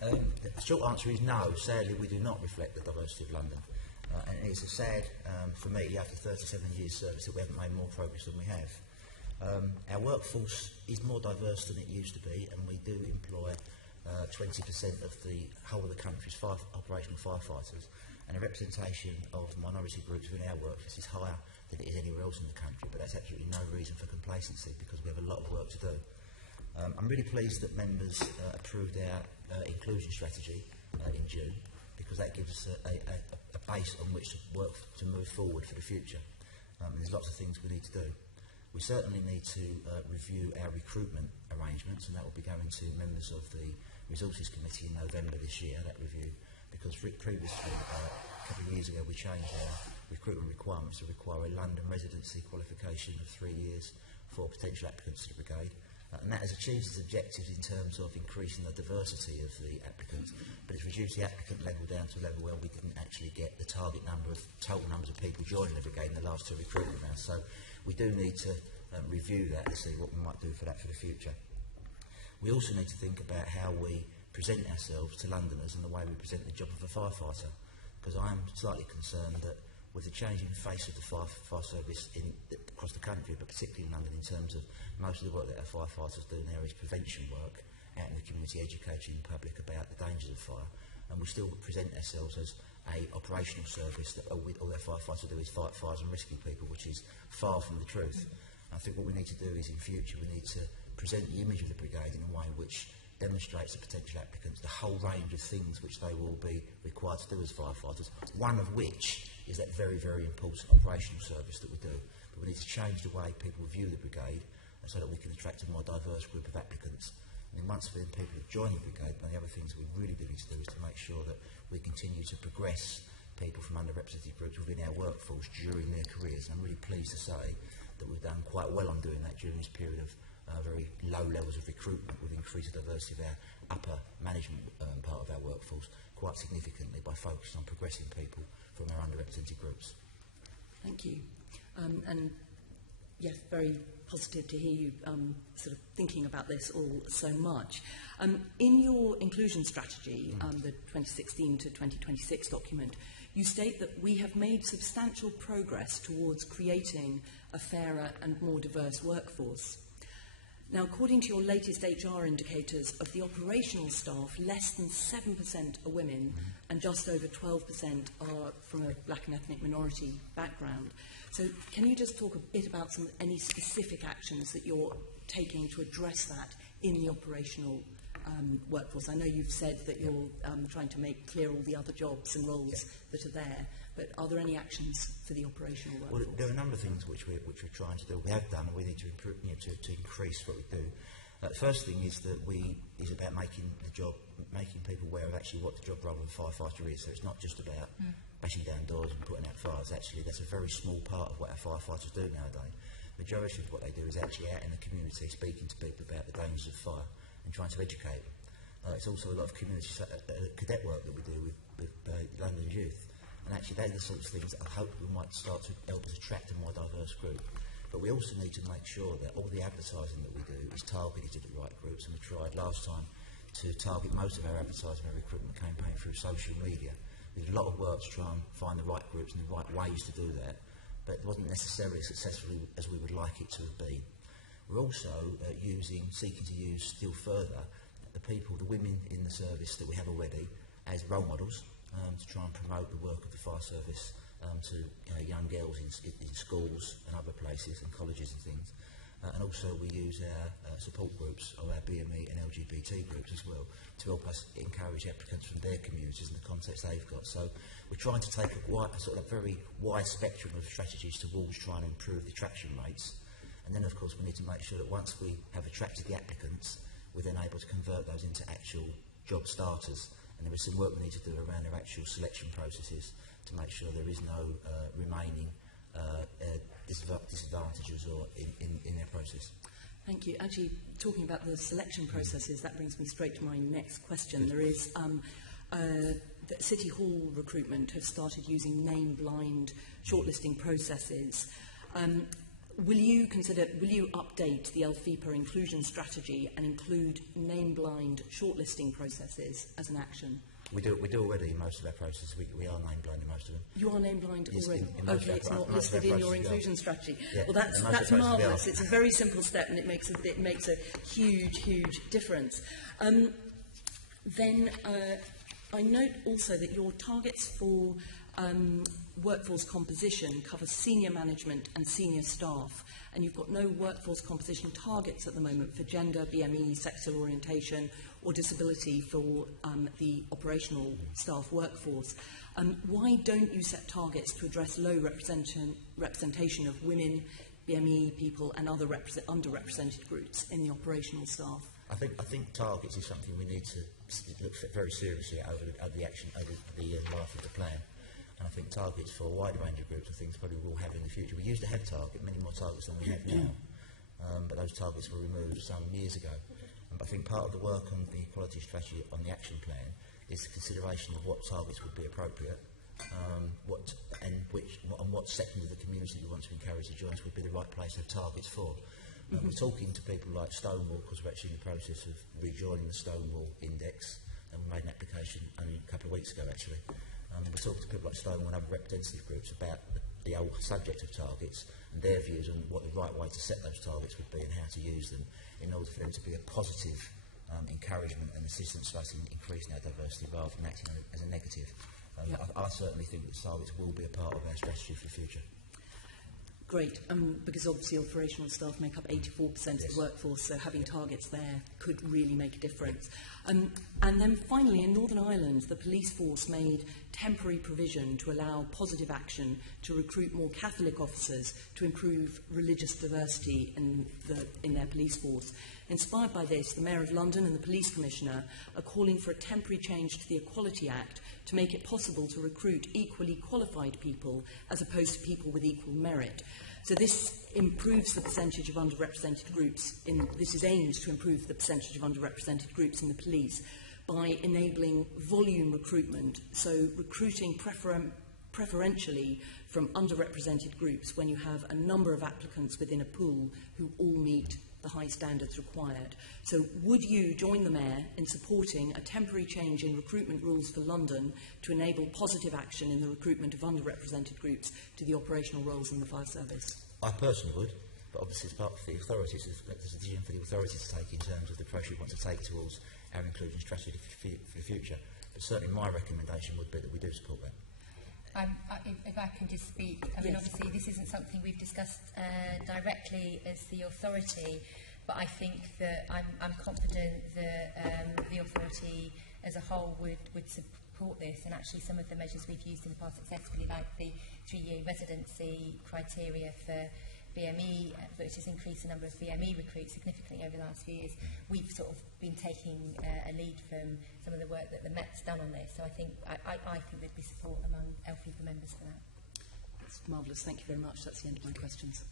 The short answer is no. Sadly, we do not reflect the diversity of London. And it's a sad, for me, after 37 years service, that we haven't made more progress than we have. Our workforce is more diverse than it used to be, and we do employ 20% of the whole of the country's operational firefighters, and the representation of minority groups within our workforce is higher than it is anywhere else in the country, but that's absolutely no reason for complacency, because we have a lot of work to do. I'm really pleased that members approved our inclusion strategy in June, because that gives us a base on which to work to move forward for the future. There's lots of things we need to do. We certainly need to review our recruitment arrangements, and that will be going to members of the Resources Committee in November this year, that review, because previously, a couple of years ago, we changed our recruitment requirements to require a London residency qualification of 3 years for potential applicants to the brigade. And that has achieved its objectives in terms of increasing the diversity of the applicants, but it's reduced the applicant level down to a level where we didn't actually get the total numbers of people joining the brigade in the last two recruitment rounds. So we do need to review that to see what we might do for that for the future. We also need to think about how we present ourselves to Londoners and the way we present the job of a firefighter, because I am slightly concerned that with the changing face of the fire service across the country, but particularly in London, in terms of most of the work that our firefighters do now is prevention work out in the community, educating the public about the dangers of fire, and we still present ourselves as a operational service that all our firefighters do is fight fires and rescue people, which is far from the truth. I think what we need to do is, in future, we need to present the image of the brigade in a way which demonstrates the potential applicants the whole range of things which they will be required to do as firefighters, one of which is that very, very important operational service that we do. But we need to change the way people view the brigade so that we can attract a more diverse group of applicants. And then once then people have joined the brigade, one of the other things we really do need to do is to make sure that we continue to progress people from underrepresented groups within our workforce during their careers. And I'm really pleased to say that we've done quite well on doing that during this period of very low levels of recruitment. We've increased the diversity of our upper management part of our workforce quite significantly by focusing on progressing people from our underrepresented groups. Thank you. And yes, very positive to hear you sort of thinking about this all so much. In your inclusion strategy, the 2016 to 2026 document, you state that we have made substantial progress towards creating a fairer and more diverse workforce. Now, according to your latest HR indicators, of the operational staff, less than 7% are women and just over 12% are from a black and ethnic minority background. So can you just talk a bit about any specific actions that you're taking to address that in the operational workforce? I know you've said that you're trying to make clear all the other jobs and roles that are there, but are there any actions for the operational workforce? Well, there are a number of things which we're trying to do. We have done, and we need to improve, to increase what we do. The first thing is that is about making people aware of actually what the job role of a firefighter is. So it's not just about bashing down doors and putting out fires. Actually, that's a very small part of what our firefighters do nowadays. The majority of what they do is actually out in the community, speaking to people about the dangers of fire and trying to educate. It's also a lot of community cadet work that we do with London youth. And actually, they're the sorts of things that I hope we might start to help us attract a more diverse group. But we also need to make sure that all the advertising that we do is targeted to the right groups. And we tried last time to target most of our advertising and recruitment campaign through social media. We did a lot of work to try and find the right groups and the right ways to do that, but it wasn't necessarily as successful as we would like it to have been. We're also seeking to use still further the women in the service that we have already as role models to try and promote the work of the fire service to young girls in schools and other places and colleges and things. And also we use our support groups, or our BME and LGBT groups as well, to help us encourage applicants from their communities and the context they've got. So we're trying to take a sort of very wide spectrum of strategies towards trying to improve the attraction rates. And then, of course, we need to make sure that once we have attracted the applicants, we're then able to convert those into actual job starters. And there is some work we need to do around our actual selection processes to make sure there is no remaining disadvantages or in their process. Thank you. Actually, talking about the selection processes, that brings me straight to my next question. There is the City Hall recruitment has started using name-blind shortlisting processes. will you update the LFIPA inclusion strategy and include name-blind shortlisting processes as an action? We do already in most of our processes. We are name blind in most of them. You are name blind Yes, already? in It's not listed in your inclusion strategy. Yeah, well, that's marvellous. It's a very simple step and it makes a huge difference. Then I note also that your targets for workforce composition cover senior management and senior staff, and you've got no workforce composition targets at the moment for gender, BME, sexual orientation or disability for the operational staff workforce. Why don't you set targets to address low representation of women, BME people and other underrepresented groups in the operational staff? I think targets is something we need to look very seriously at over the life of the plan. And I think targets for a wider range of groups are things probably we'll have in the future. We used to have many more targets than we have now, but those targets were removed some years ago. But I think part of the work on the equality strategy on the action plan is the consideration of what targets would be appropriate, what sections of the community we want to encourage to join us would be the right place to have targets for. We're talking to people like Stonewall because we're actually in the process of rejoining the Stonewall Index, and we made an application only a couple of weeks ago actually. We're talking to people like Stonewall and other representative groups about the whole subject of targets and their views on what the right way to set those targets would be and how to use them in order for them to be a positive encouragement and assistance to us in increasing our diversity rather than acting as a negative. I certainly think that targets will be a part of our strategy for the future. Great, because obviously operational staff make up 84% of the workforce, so having targets there could really make a difference. And then finally, in Northern Ireland, the police force made temporary provision to allow positive action to recruit more Catholic officers to improve religious diversity in their police force. Inspired by this, the Mayor of London and the Police Commissioner are calling for a temporary change to the Equality Act to make it possible to recruit equally qualified people as opposed to people with equal merit. So this improves the percentage of underrepresented groups. This is aimed to improve the percentage of underrepresented groups in the police by enabling volume recruitment, so recruiting preferentially from underrepresented groups when you have a number of applicants within a pool who all meet the high standards required. So would you join the Mayor in supporting a temporary change in recruitment rules for London to enable positive action in the recruitment of underrepresented groups to the operational roles in the fire service? I personally would, but obviously it's part of the authorities, there's a decision for the authorities to take in terms of the approach we want to take towards our inclusion strategy for the future. But certainly my recommendation would be that we do support that. If I can just speak, I mean, obviously this isn't something we've discussed directly as the authority, but I think that I'm confident that the authority as a whole would support this, and actually some of the measures we've used in the past successfully, like the 3-year residency criteria for BME, which has increased the number of BME recruits significantly over the last few years. We've sort of been taking a lead from some of the work that the Met's done on this, so I think there'd be support among LFIPA members for that. That's marvellous, thank you very much. That's the end of my questions.